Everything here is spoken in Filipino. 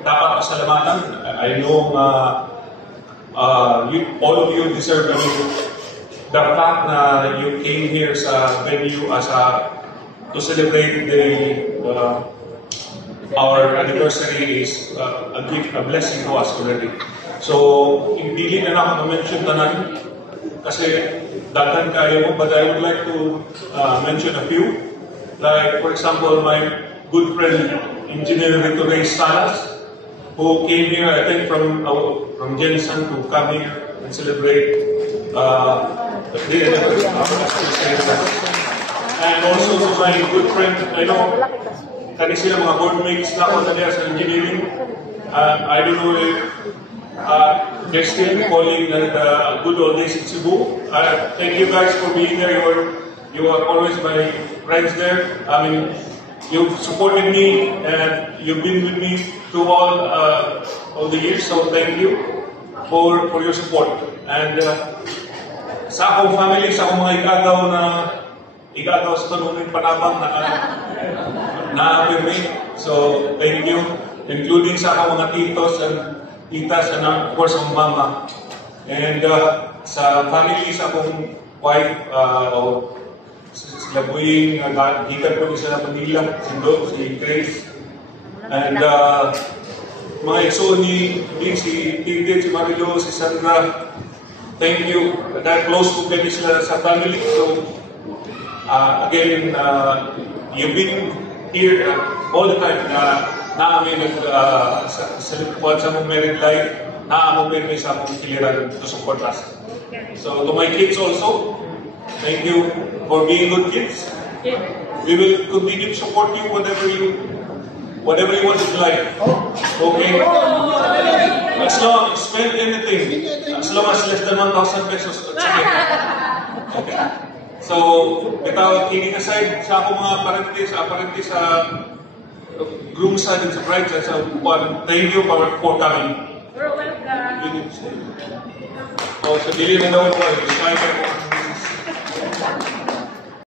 Dapat pasalamatan. I know all of you deserve the fact na you came here sa venue to celebrate our anniversary is a gift, a blessing to us already. So, hindi na ako na-mention tanan kasi daghan kayo mo, but I would like to mention a few. Like, for example, my good friend, Engineer Victor Reyes Salas, who came here, I think, from Jensen to come here and celebrate the anniversary of our association. And also to my good friend, I know, kani sila mga board mates na ako na sa engineering. I don't know if they're still calling the good old days in Cebu. Thank you guys for being there. You are always my friends there. I mean, you've supported me and you've been with me through all the years. So thank you for your support. And sa akong family, sa akong mga igagaw sa tanunin panabang na pirmi. So thank you, including sa akong mga titos and titas and of course ang mama. And sa family, sa akong wife, sila Buing, gikan po sa Manila, si Grace. And mga igsoon ni si Tigil, si Marilo, si Sandra, thank you. Dahil close po kayo sila sa family. So, again, you've been here all the time. Naamin sa mong married life, naamin sa mong kiliran to support us. So, to my kids also, thank you for being good kids. We will continue to support you whatever you want in life. Okay? As long as spend anything, as long as less than 1,000 pesos, it's okay. Okay. So, without kidding aside, sa akong mga apparently sa groom side and sa bride side, thank you for coming. You're welcome. Oh, so dili na daw po.